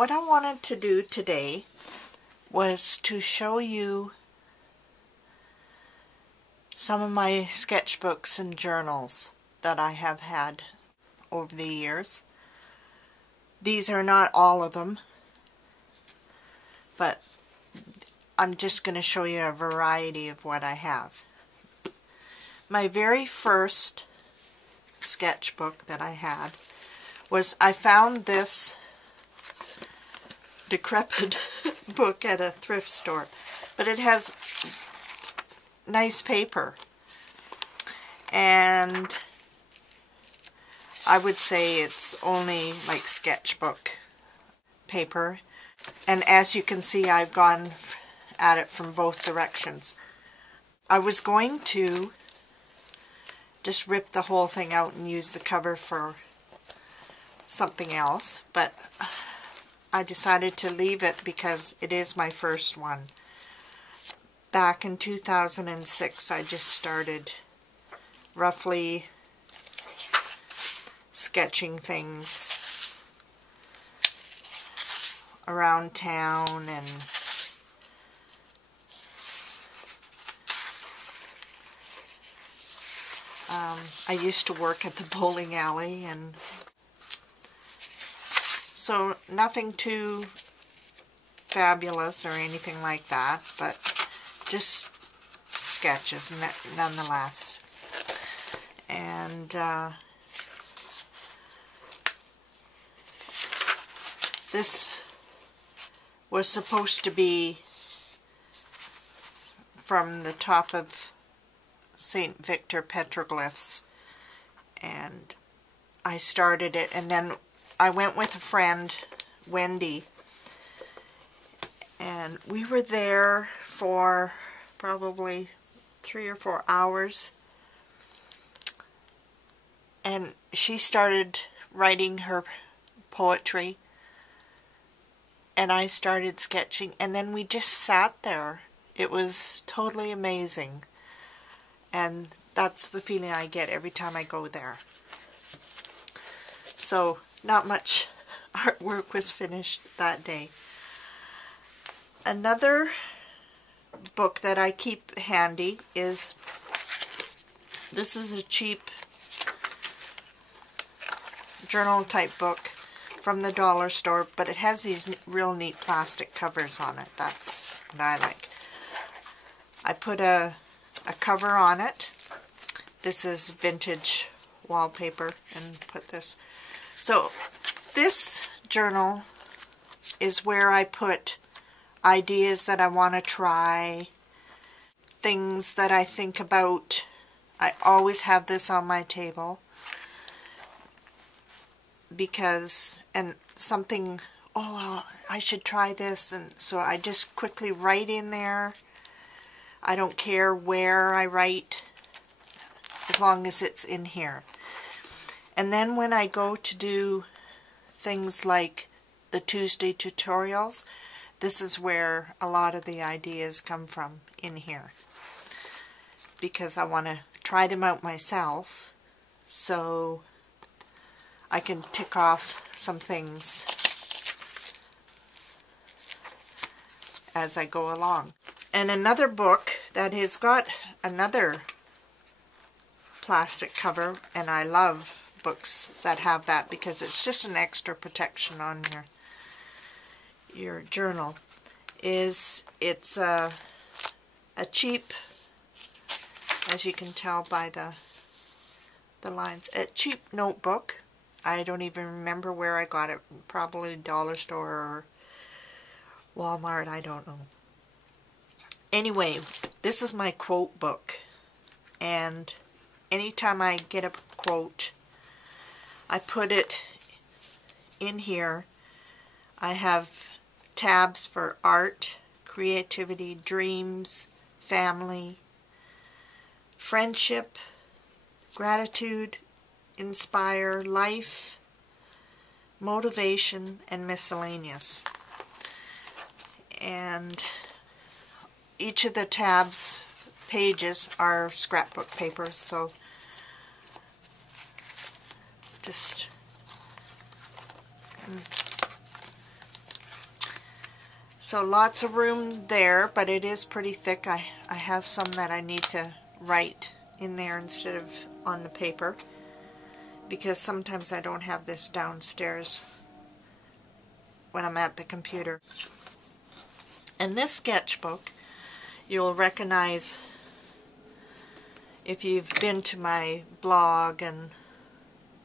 what I wanted to do today was to show you some of my sketchbooks and journals that I have had over the years. These are not all of them, but I'm just going to show you a variety of what I have. My very first sketchbook that I had was, I found this decrepit book at a thrift store, but it has nice paper, and I would say it's only like sketchbook paper, and as you can see, I've gone at it from both directions. I was going to just rip the whole thing out and use the cover for something else, but I decided to leave it because it is my first one. Back in 2006, I just started roughly sketching things around town, and I used to work at the bowling alley, and so nothing too fabulous or anything like that, but just sketches nonetheless. And this was supposed to be from the top of St. Victor petroglyphs, and I started it, and then I went with a friend, Wendy, and we were there for probably 3 or 4 hours, and she started writing her poetry, and I started sketching, and then we just sat there. It was totally amazing, and that's the feeling I get every time I go there. So not much artwork was finished that day. Another book that I keep handy is, this is a cheap journal type book from the dollar store, but it has these real neat plastic covers on it. That's what I like. I put a cover on it. This is vintage wallpaper, and put this. So this journal is where I put ideas that I want to try, things that I think about. I always have this on my table because, and something, oh, well, I should try this, and so I just quickly write in there. I don't care where I write, as long as it's in here. And then when I go to do things like the Tuesday tutorials, this is where a lot of the ideas come from, in here, because I want to try them out myself, so I can tick off some things as I go along. And another book that has got another plastic cover, and I love books that have that because it's just an extra protection on your journal, is it's a cheap, as you can tell by the lines, a cheap notebook. I don't even remember where I got it, probably dollar store or Walmart, I don't know. Anyway, this is my quote book, and anytime I get a quote, I put it in here. I have tabs for art, creativity, dreams, family, friendship, gratitude, inspire, life, motivation, and miscellaneous. And each of the tabs pages are scrapbook papers, so just So lots of room there, but it is pretty thick. I have some that I need to write in there instead of on the paper, because sometimes I don't have this downstairs when I'm at the computer. And this sketchbook you'll recognize if you've been to my blog and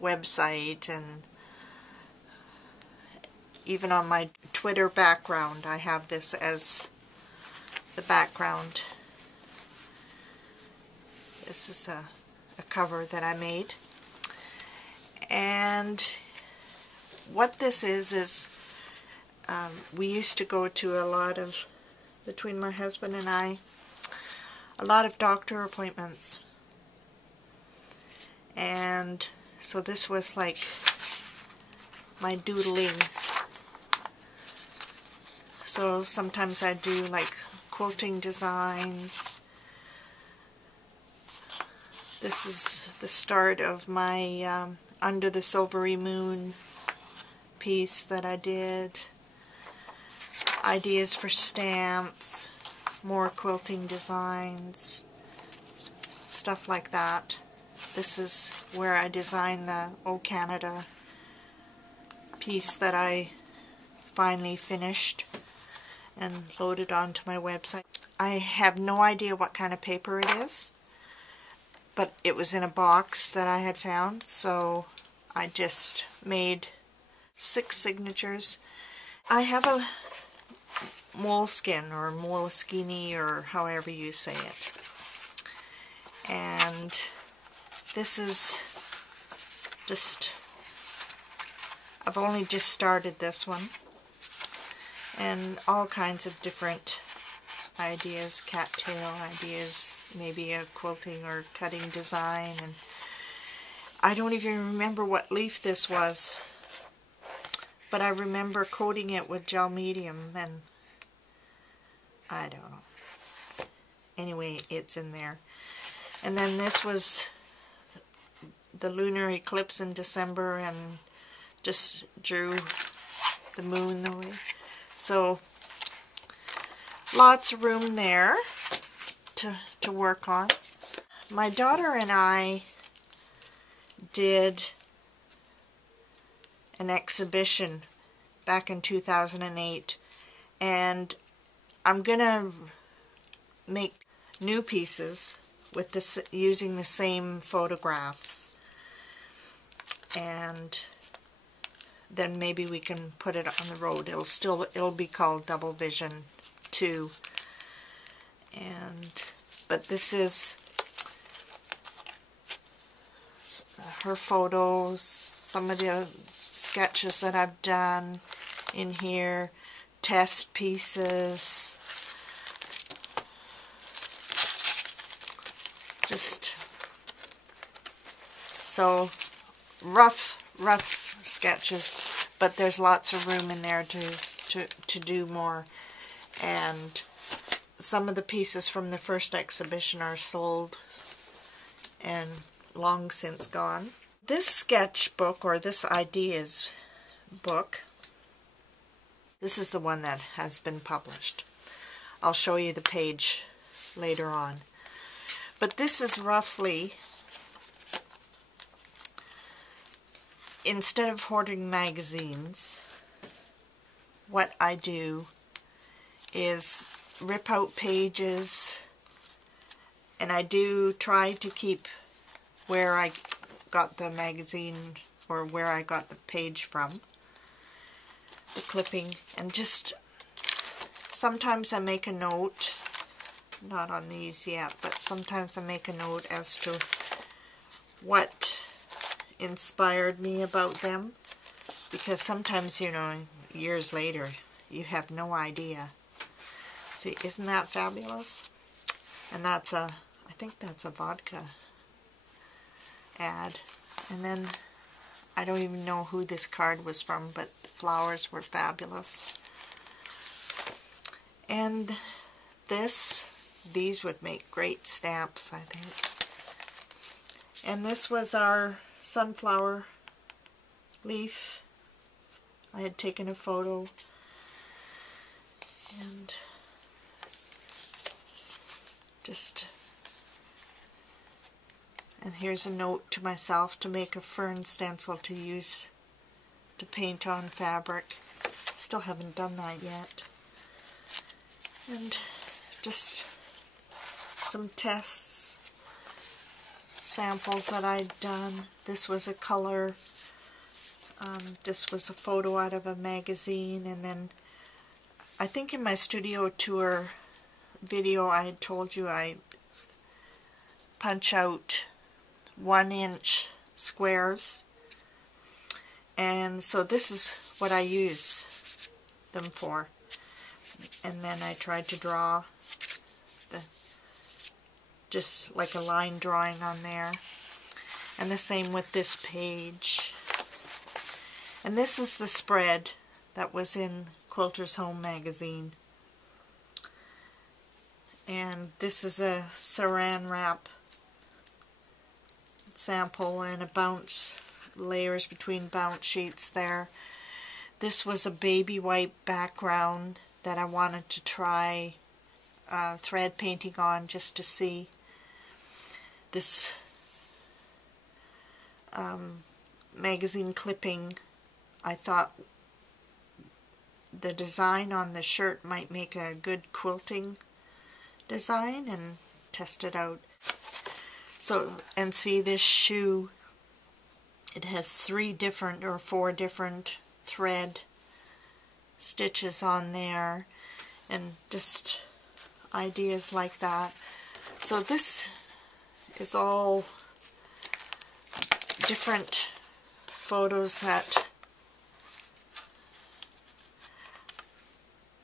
website, and even on my Twitter background I have this as the background. This is a cover that I made. And what this is we used to go to a lot of, between my husband and I, a lot of doctor appointments. And so this was like my doodling. So sometimes I do like quilting designs. This is the start of my Under the Silvery Moon piece that I did. Ideas for stamps, more quilting designs, stuff like that. This is where I designed the O Canada piece that I finally finished and loaded onto my website. I have no idea what kind of paper it is, but it was in a box that I had found, so I just made 6 signatures. I have a moleskin or moleskine or however you say it, and this is just, I've only just started this one, and all kinds of different ideas, cattail ideas, maybe a quilting or cutting design, and I don't even remember what leaf this was, but I remember coating it with gel medium, and I don't know. Anyway, it's in there. And then this was the lunar eclipse in December, and just drew the moon away. So lots of room there to work on. My daughter and I did an exhibition back in 2008, and I'm gonna make new pieces with this, using the same photographs, and then maybe we can put it on the road. It'll be called Double Vision 2. But this is her photos, some of the sketches that I've done in here, test pieces, just so rough sketches, but there's lots of room in there to do more. And some of the pieces from the first exhibition are sold and long since gone. This sketchbook, or this ideas book, this is the one that has been published. I'll show you the page later on. But this is roughly, instead of hoarding magazines, what I do is rip out pages, and I do try to keep where I got the magazine or where I got the page from, the clipping, and just sometimes I make a note, not on these yet, but sometimes I make a note as to what inspired me about them, because sometimes, you know, years later you have no idea. See, isn't that fabulous? And that's a, I think that's a vodka ad. And then I don't even know who this card was from, but the flowers were fabulous. And these would make great stamps, I think. And this was our sunflower leaf. I had taken a photo. And and here's a note to myself to make a fern stencil to use to paint on fabric. Still haven't done that yet. And just some tests, samples that I'd done. This was a color, this was a photo out of a magazine, and then I think in my studio tour video I had told you I punch out 1-inch squares, and so this is what I use them for. And then I tried to draw just like a line drawing on there, and the same with this page. And this is the spread that was in Quilter's Home magazine, and this is a saran wrap sample and a bounce, layers between bounce sheets there. This was a baby white background that I wanted to try thread painting on just to see. This magazine clipping, I thought the design on the shirt might make a good quilting design, and test it out. So, and see this shoe, it has 3 different or 4 different thread stitches on there, and just ideas like that. So this is all different photos that,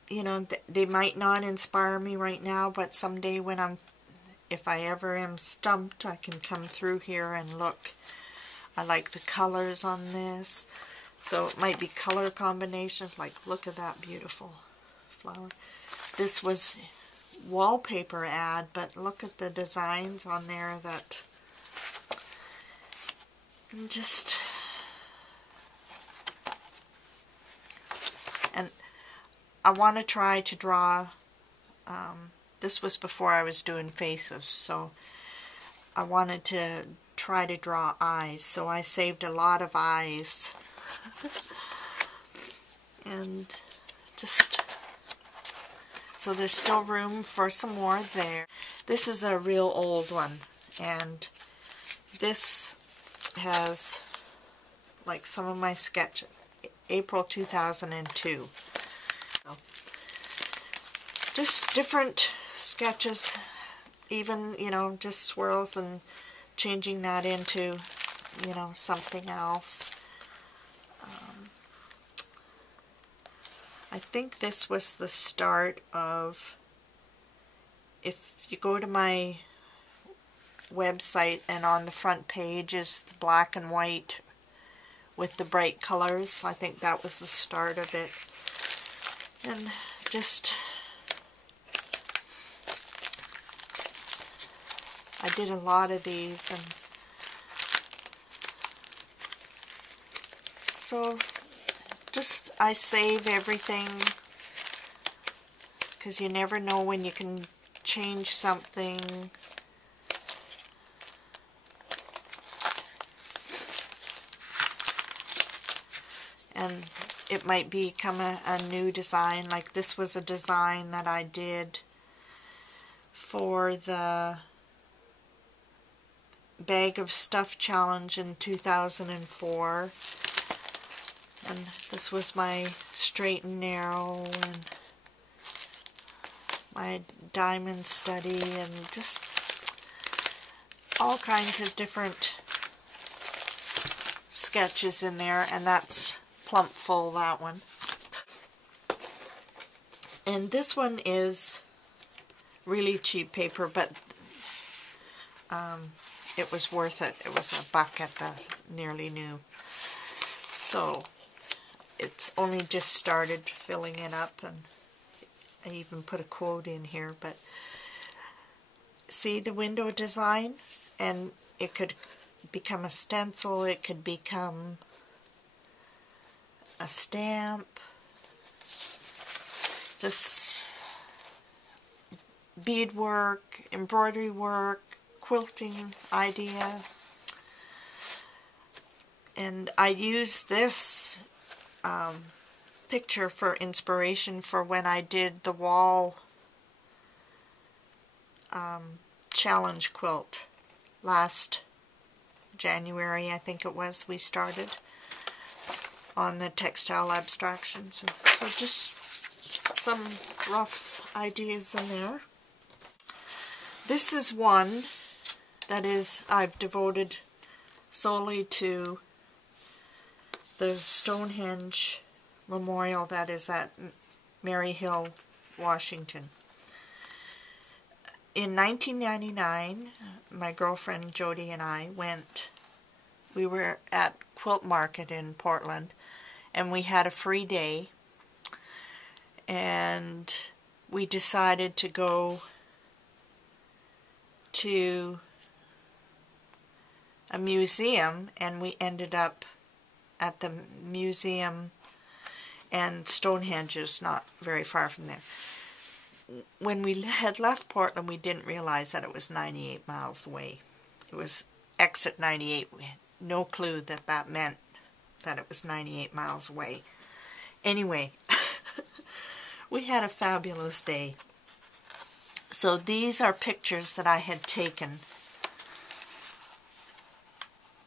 you know, they might not inspire me right now, but someday when if I ever am stumped, I can come through here and look. I like the colors on this, so it might be color combinations, like look at that beautiful flower. This was wallpaper ad, but look at the designs on there that just, and I want to try to draw, this was before I was doing faces, so I wanted to try to draw eyes, so I saved a lot of eyes. And just, so there's still room for some more there. This is a real old one, and this has like some of my sketches, April 2002. So, just different sketches, even, you know, just swirls and changing that into, you know, something else. I think this was the start of, if you go to my website and on the front page is the black and white with the bright colors, I think that was the start of it. And just, I did a lot of these, and so just, I save everything, because you never know when you can change something. And it might become a new design. Like this was a design that I did for the Bag of Stuff Challenge in 2004. And this was my straight and narrow and my diamond study, and just all kinds of different sketches in there, and that's plump full, that one. And this one is really cheap paper, but it was worth it. It was $1 at the nearly new. So it's only just started filling it up, and I even put a quote in here, but see the window design, and it could become a stencil, it could become a stamp, just beadwork, embroidery work, quilting idea. And I use this picture for inspiration for when I did the wall challenge quilt last January, I think it was, we started on the textile abstractions. And so just some rough ideas in there. This is one that is I've devoted solely to the Stonehenge Memorial that is at Maryhill, Washington. In 1999, my girlfriend Jody and I we were at Quilt Market in Portland, and we had a free day, and we decided to go to a museum, and we ended up at the museum, and Stonehenge is not very far from there. When we had left Portland, we didn't realize that it was 98 miles away. It was exit 98. We had no clue that that meant that it was 98 miles away. Anyway, we had a fabulous day. So these are pictures that I had taken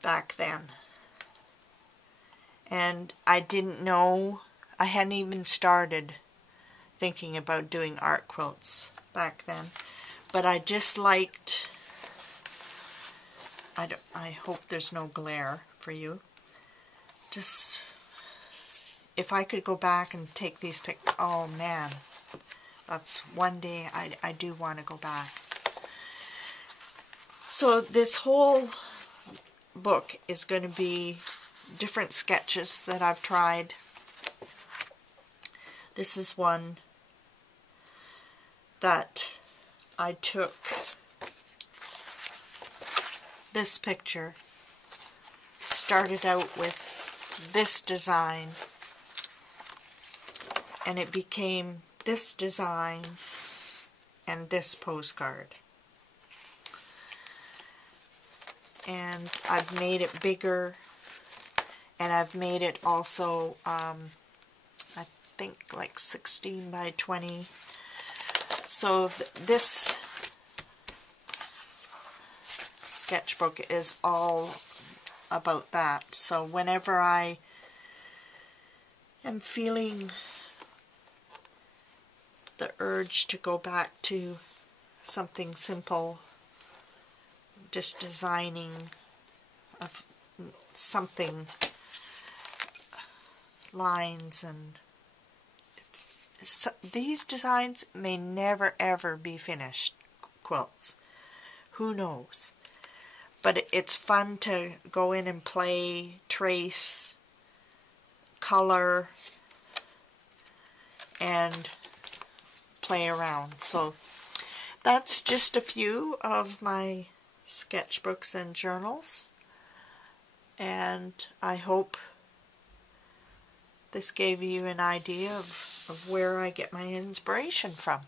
back then. And I didn't know, I hadn't even started thinking about doing art quilts back then, but I just liked, I hope there's no glare for you, just if I could go back and take these pictures, oh man, that's one day I do want to go back. So this whole book is going to be different sketches that I've tried. This is one that I took this picture, started out with this design, and it became this design and this postcard. And I've made it bigger, and I've made it also, I think like 16 by 20. So this sketchbook is all about that. So whenever I am feeling the urge to go back to something simple, just designing of something, lines, and so these designs may never ever be finished quilts. Who knows? But it's fun to go in and play, trace, color, and play around. So that's just a few of my sketchbooks and journals, and I hope this gave you an idea of where I get my inspiration from.